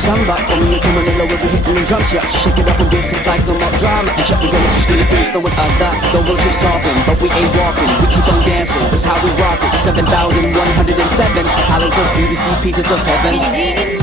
samba. From New to Manila, we'll be hitting the drums, yeah. Shake it up and dance it like no more drama. And check, we gonna choose Philippines, know what that. Don't we'll keep stopping, but we ain't walking. We keep on dancing, that's how we rock it. 7,107 islands of beauty, see pieces of heaven.